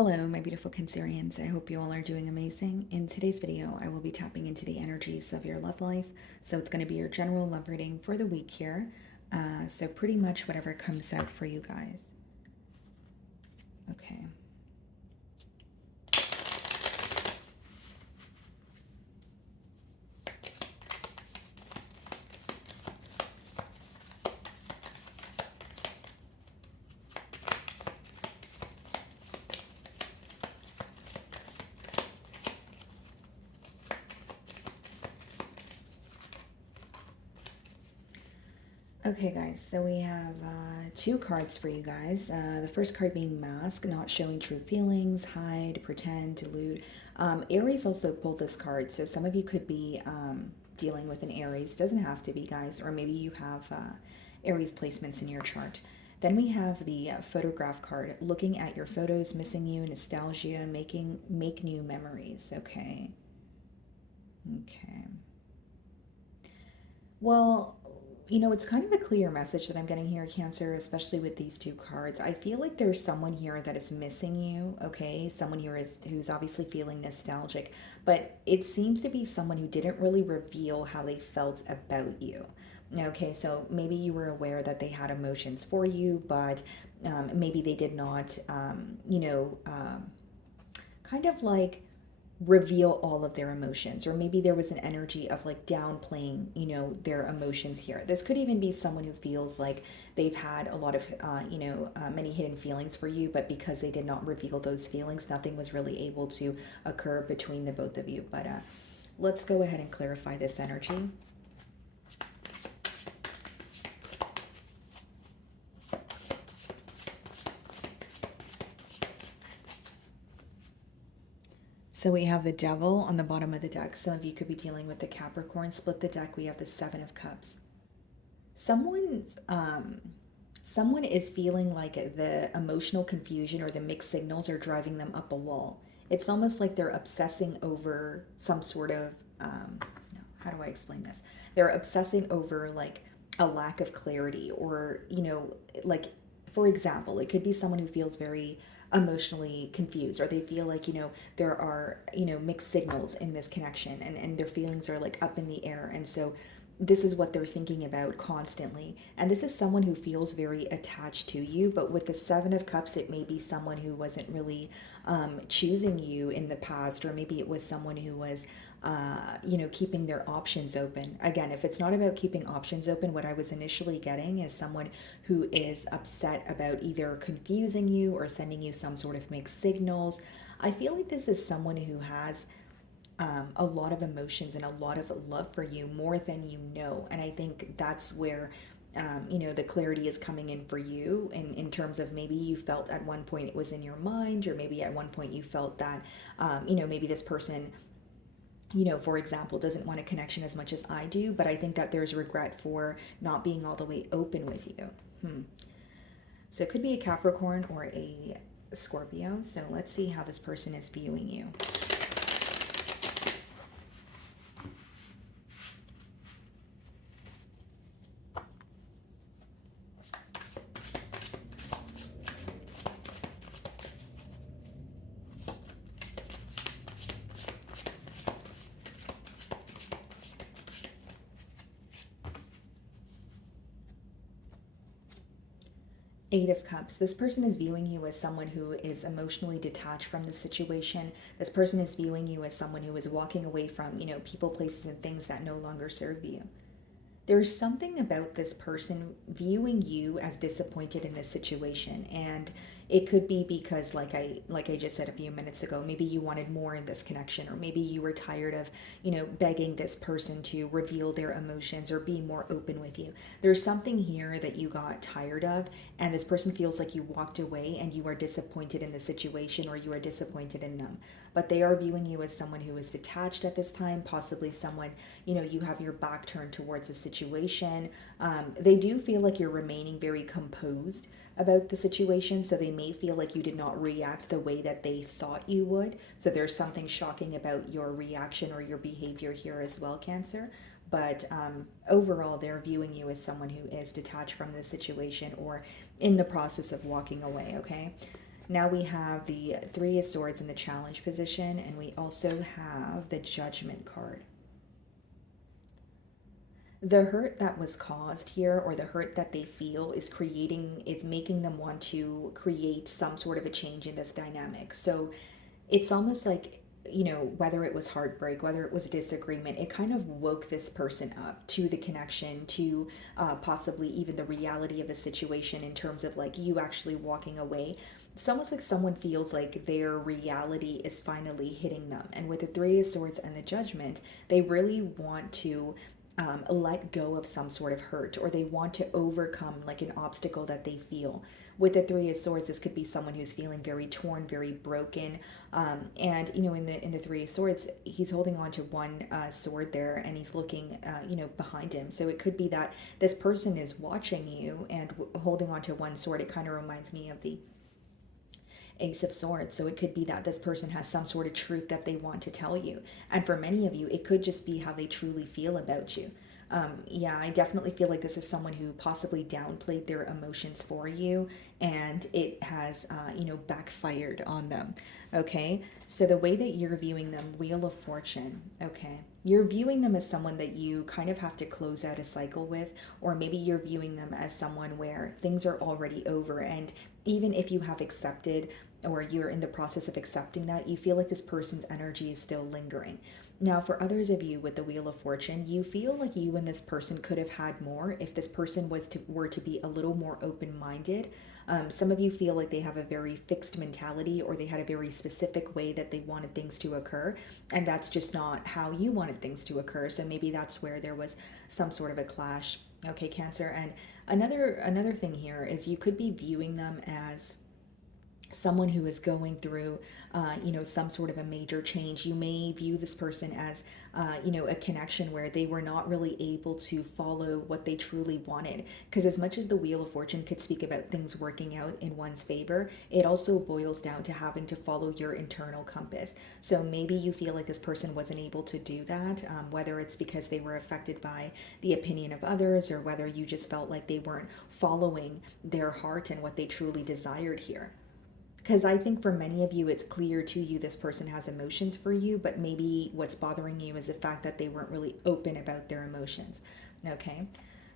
Hello, my beautiful Cancerians. I hope you all are doing amazing. In today's video, I will be tapping into the energies of your love life. So it's going to be your general love reading for the week here. So pretty much whatever comes out for you guys. Okay. Okay, guys, so we have two cards for you guys. The first card being Mask, not showing true feelings, hide, pretend, delude. Aries also pulled this card, so some of you could be dealing with an Aries. Doesn't have to be, guys, or maybe you have Aries placements in your chart. Then we have the photograph card, looking at your photos, missing you, nostalgia, make new memories. Okay. Okay. Well, it's kind of a clear message that I'm getting here, Cancer, especially with these two cards. I feel like there's someone here that is missing you, okay? Someone here who's obviously feeling nostalgic, but it seems to be someone who didn't really reveal how they felt about you. Okay, so maybe you were aware that they had emotions for you, but maybe they did not, kind of like reveal all of their emotions, or maybe there was an energy of like downplaying their emotions here. This could even be someone who feels like they've had a lot of many hidden feelings for you, but because they did not reveal those feelings, nothing was really able to occur between the both of you. But let's go ahead and clarify this energy. So we have the Devil on the bottom of the deck. Some of you could be dealing with the Capricorn. Split the deck, we have the Seven of Cups. Someone is feeling like the emotional confusion or the mixed signals are driving them up a wall. It's almost like they're obsessing over some sort of how do I explain this? They're obsessing over like a lack of clarity, or like, for example, it could be someone who feels very emotionally confused, or they feel like there are mixed signals in this connection, and their feelings are like up in the air, and so this is what they're thinking about constantly. And this is someone who feels very attached to you, but with the Seven of Cups, it may be someone who wasn't really choosing you in the past, or maybe it was someone who was keeping their options open. Again, if it's not about keeping options open, what I was initially getting is someone who is upset about either confusing you or sending you some sort of mixed signals. I feel like this is someone who has a lot of emotions and a lot of love for you, more than you know. And I think that's where the clarity is coming in for you, in terms of maybe you felt at one point it was in your mind, or maybe at one point you felt that maybe this person, for example, doesn't want a connection as much as I do, but I think that there's regret for not being all the way open with you. So it could be a Capricorn or a Scorpio. So let's see how this person is viewing you. 8 of Cups. This person is viewing you as someone who is emotionally detached from the situation. This person is viewing you as someone who is walking away from, people, places, and things that no longer serve you. There's something about this person viewing you as disappointed in this situation, and it could be because, like I just said a few minutes ago, maybe you wanted more in this connection, or maybe you were tired of begging this person to reveal their emotions or be more open with you. There's something here that you got tired of, and this person feels like you walked away and you are disappointed in the situation, or you are disappointed in them. But they are viewing you as someone who is detached at this time, possibly someone, you have your back turned towards a situation. They do feel like you're remaining very composed about the situation, so they may feel like you did not react the way that they thought you would. So there's something shocking about your reaction or your behavior here as well, Cancer. But overall, they're viewing you as someone who is detached from the situation, or in the process of walking away, okay? Now we have the Three of Swords in the challenge position, and we also have the Judgment card. The hurt that was caused here, or the hurt that they feel, is making them want to create some sort of a change in this dynamic. So it's almost like, whether it was heartbreak, whether it was disagreement, it kind of woke this person up to the connection, to possibly even the reality of the situation in terms of like you actually walking away. It's almost like someone feels like their reality is finally hitting them. And with the Three of Swords and the Judgment, they really want to let go of some sort of hurt, or they want to overcome like an obstacle that they feel. With the Three of Swords, this could be someone who's feeling very torn, very broken. And in the Three of Swords, he's holding on to one sword there, and he's looking, behind him. So it could be that this person is watching you and holding on to one sword. It kind of reminds me of the Ace of Swords. So it could be that this person has some sort of truth that they want to tell you. And for many of you, it could just be how they truly feel about you. Yeah, I definitely feel like this is someone who possibly downplayed their emotions for you, and it has, backfired on them. Okay, so the way that you're viewing them, Wheel of Fortune, okay, you're viewing them as someone that you kind of have to close out a cycle with, or maybe you're viewing them as someone where things are already over, and even if you have accepted, or you're in the process of accepting that, you feel like this person's energy is still lingering. Now, for others of you with the Wheel of Fortune, you feel like you and this person could have had more if this person were to be a little more open-minded. Some of you feel like they have a very fixed mentality, or they had a very specific way that they wanted things to occur, and that's just not how you wanted things to occur. So maybe that's where there was some sort of a clash. Okay, Cancer. And another thing here is you could be viewing them as someone who is going through, some sort of a major change. You may view this person as, a connection where they were not really able to follow what they truly wanted. Because as much as the Wheel of Fortune could speak about things working out in one's favor, it also boils down to having to follow your internal compass. So maybe you feel like this person wasn't able to do that, whether it's because they were affected by the opinion of others, or whether you just felt like they weren't following their heart and what they truly desired here. Because I think for many of you, it's clear to you this person has emotions for you, but maybe what's bothering you is the fact that they weren't really open about their emotions. Okay,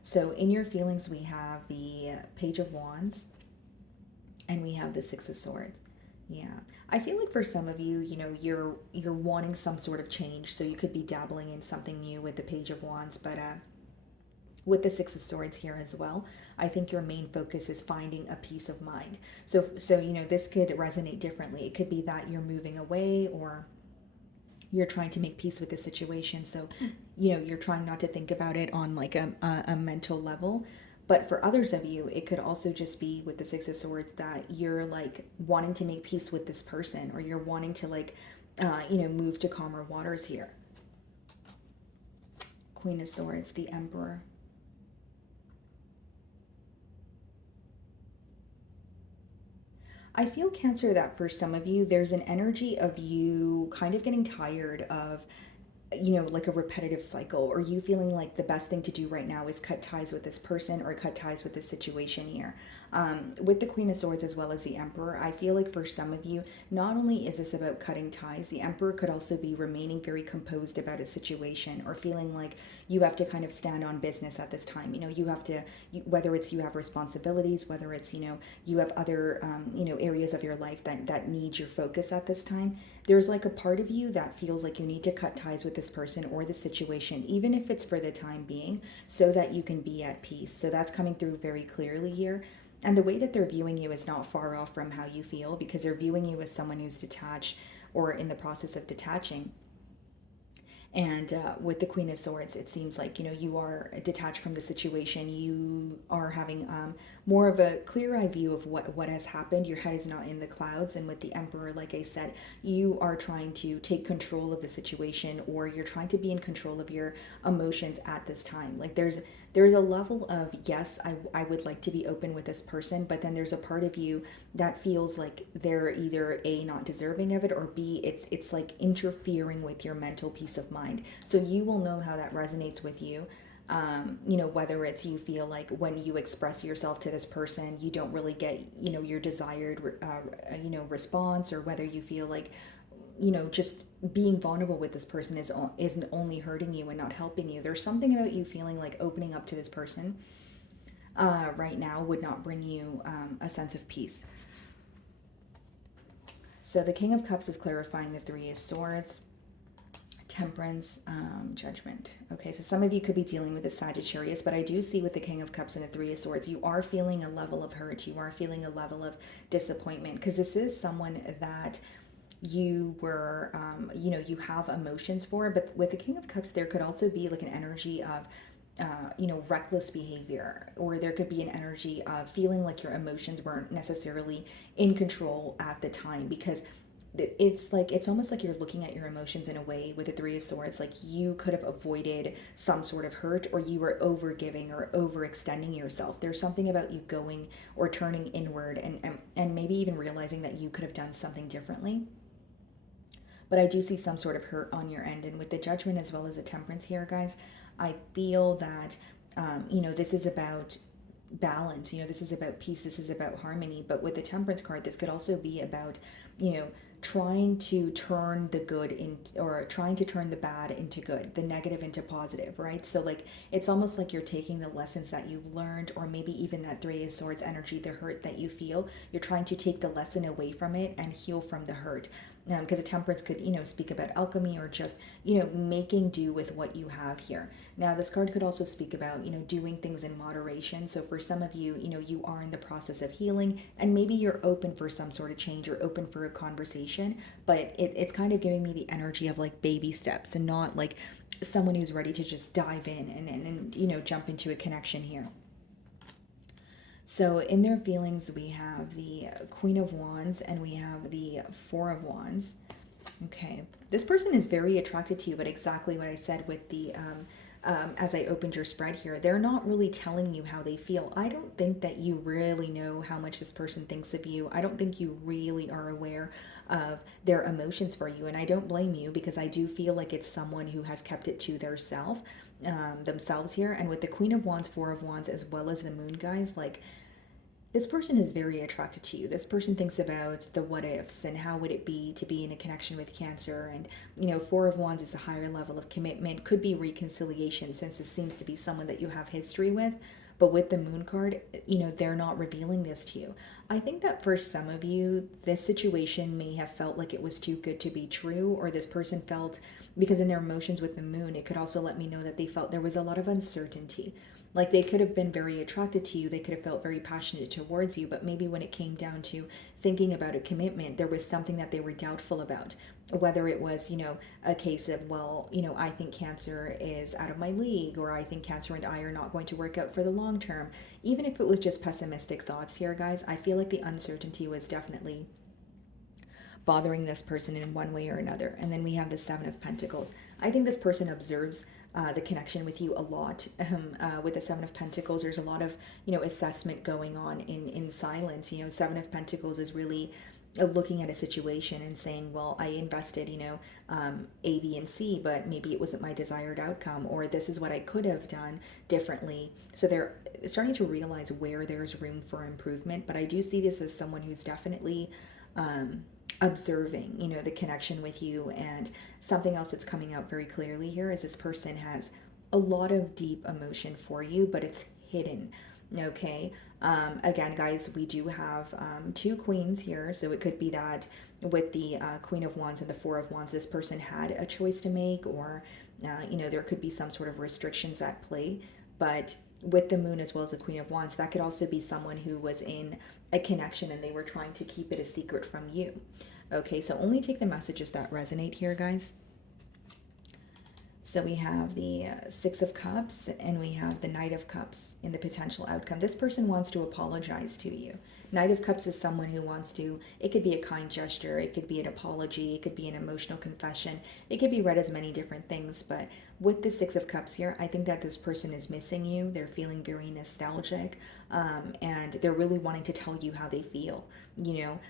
so in your feelings, we have the Page of Wands, and we have the Six of Swords. Yeah, I feel like for some of you, you're wanting some sort of change, so you could be dabbling in something new with the Page of Wands, but with the Six of Swords here as well, I think your main focus is finding a peace of mind. So this could resonate differently. It could be that you're moving away, or you're trying to make peace with the situation. So, you're trying not to think about it on like a mental level. But for others of you, it could also just be with the Six of Swords that you're like wanting to make peace with this person, or you're wanting to like, move to calmer waters here. Queen of Swords, the Emperor. I feel, Cancer, that for some of you, there's an energy of you kind of getting tired of, like a repetitive cycle, or you feeling like the best thing to do right now is cut ties with this person, or cut ties with this situation here. With the Queen of Swords as well as the Emperor, I feel like for some of you, not only is this about cutting ties, the Emperor could also be remaining very composed about a situation, or feeling like you have to kind of stand on business at this time. You have to, whether it's you have responsibilities, whether it's, you have other, areas of your life that need your focus at this time. There's like a part of you that feels like you need to cut ties with this person or the situation, even if it's for the time being, so that you can be at peace. So that's coming through very clearly here. And the way that they're viewing you is not far off from how you feel, because they're viewing you as someone who's detached, or in the process of detaching. And with the Queen of Swords, it seems like, you are detached from the situation. You are having more of a clear-eyed view of what has happened. Your head is not in the clouds. And with the Emperor, like I said, you are trying to take control of the situation, or you're trying to be in control of your emotions at this time. Like there's a level of, yes, I would like to be open with this person, but then there's a part of you that feels like they're either A, not deserving of it, or B, it's like interfering with your mental peace of mind. So you will know how that resonates with you. You know, whether it's you feel like when you express yourself to this person, you don't really get, you know, your desired, you know, response, or whether you feel like, you know, just being vulnerable with this person isn't only hurting you and not helping you. There's something about you feeling like opening up to this person right now would not bring you a sense of peace. So the King of Cups is clarifying the Three of Swords, Temperance, Judgment. Okay, so some of you could be dealing with a Sagittarius, but I do see with the King of Cups and the Three of Swords, you are feeling a level of hurt. You are feeling a level of disappointment, because this is someone that you were, you know, you have emotions for. But with the King of Cups, there could also be like an energy of, you know, reckless behavior, or there could be an energy of feeling like your emotions weren't necessarily in control at the time, because it's almost like you're looking at your emotions in a way with the Three of Swords, like you could have avoided some sort of hurt, or you were over giving or overextending yourself. There's something about you going or turning inward, and maybe even realizing that you could have done something differently. But I do see some sort of hurt on your end. And with the Judgment as well as the Temperance here, guys, I feel that, you know, this is about balance. You know, this is about peace. This is about harmony. But with the Temperance card, this could also be about, you know, trying to turn the good in, or trying to turn the bad into good, the negative into positive, right? So like, it's almost like you're taking the lessons that you've learned, or maybe even that Three of Swords energy, the hurt that you feel, you're trying to take the lesson away from it and heal from the hurt. Because a Temperance could, you know, speak about alchemy, or just, you know, making do with what you have here. Now this card could also speak about, you know, doing things in moderation. So for some of you, you know, you are in the process of healing, and maybe you're open for some sort of change, or open for a conversation, but it's kind of giving me the energy of like baby steps, and not like someone who's ready to just dive in and you know, jump into a connection here. So in their feelings, we have the Queen of Wands and we have the Four of Wands. Okay, this person is very attracted to you, but exactly what I said with the, as I opened your spread here, they're not really telling you how they feel. I don't think that you really know how much this person thinks of you. I don't think you really are aware of their emotions for you. And I don't blame you, because I do feel like it's someone who has kept it to their self, themselves here. And with the Queen of Wands, Four of Wands, as well as the Moon, guys, like, this person is very attracted to you. This person thinks about the what ifs and how would it be to be in a connection with Cancer. And, you know, Four of Wands is a higher level of commitment, could be reconciliation, since this seems to be someone that you have history with. But with the Moon card, you know, they're not revealing this to you. I think that for some of you, this situation may have felt like it was too good to be true, or this person felt, because in their emotions with the Moon, it could also let me know that they felt there was a lot of uncertainty. Like, they could have been very attracted to you, they could have felt very passionate towards you, but maybe when it came down to thinking about a commitment, there was something that they were doubtful about. Whether it was, you know, a case of, well, you know, I think Cancer is out of my league, or I think Cancer and I are not going to work out for the long term. Even if it was just pessimistic thoughts here, guys, I feel like the uncertainty was definitely bothering this person in one way or another. And then we have the Seven of Pentacles. I think this person observes the connection with you a lot. With the Seven of Pentacles, there's a lot of, you know, assessment going on in silence. You know, Seven of Pentacles is really looking at a situation and saying, well, I invested, you know, A, B, and C, but maybe it wasn't my desired outcome, or this is what I could have done differently. So they're starting to realize where there's room for improvement. But I do see this as someone who's definitely observing, you know, the connection with you. And something else that's coming out very clearly here is this person has a lot of deep emotion for you, but it's hidden. Okay. Again, guys, we do have two queens here, so it could be that with the Queen of Wands and the Four of Wands, this person had a choice to make, or you know, there could be some sort of restrictions at play. But with the Moon as well as the Queen of Wands, that could also be someone who was in a connection and they were trying to keep it a secret from you. Okay, so only take the messages that resonate here, guys. So we have the Six of Cups and we have the Knight of Cups in the potential outcome. This person wants to apologize to you. Knight of Cups is someone who wants to, it could be a kind gesture, it could be an apology, it could be an emotional confession, it could be read as many different things. But with the Six of Cups here, I think that this person is missing you. They're feeling very nostalgic, and they're really wanting to tell you how they feel, you know.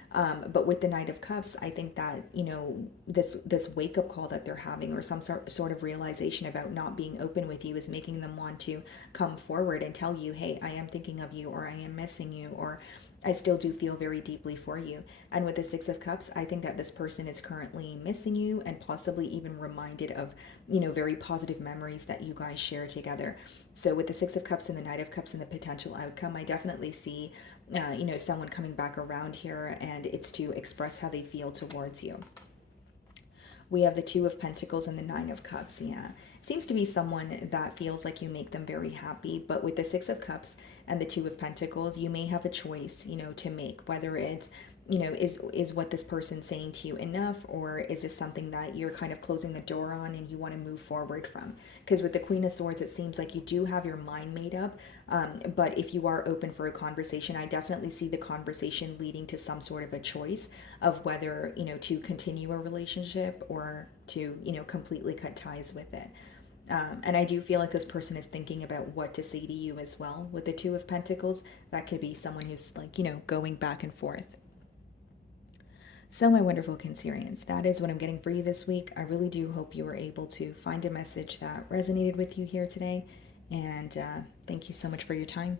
But with the Knight of Cups, I think that, you know, this wake up call that they're having, or some sort of realization about not being open with you, is making them want to come forward and tell you, hey, I am thinking of you, or I am missing you, or I still do feel very deeply for you. And with the Six of Cups, I think that this person is currently missing you, and possibly even reminded of, you know, very positive memories that you guys share together. So with the Six of Cups and the Knight of Cups and the potential outcome, I definitely see, you know, someone coming back around here, and it's to express how they feel towards you. We have the Two of Pentacles and the Nine of Cups. Yeah. Seems to be someone that feels like you make them very happy. But with the Six of Cups and the Two of Pentacles, you may have a choice, you know, to make. Whether it's, you know, is what this person's saying to you enough, or is this something that you're kind of closing the door on and you want to move forward from? Because with the Queen of Swords, it seems like you do have your mind made up. But if you are open for a conversation, I definitely see the conversation leading to some sort of a choice of whether, you know, to continue a relationship or to, you know, completely cut ties with it. And I do feel like this person is thinking about what to say to you as well. With the Two of Pentacles, that could be someone who's like, you know, going back and forth. So, my wonderful Cancerians, that is what I'm getting for you this week. I really do hope you were able to find a message that resonated with you here today. And thank you so much for your time.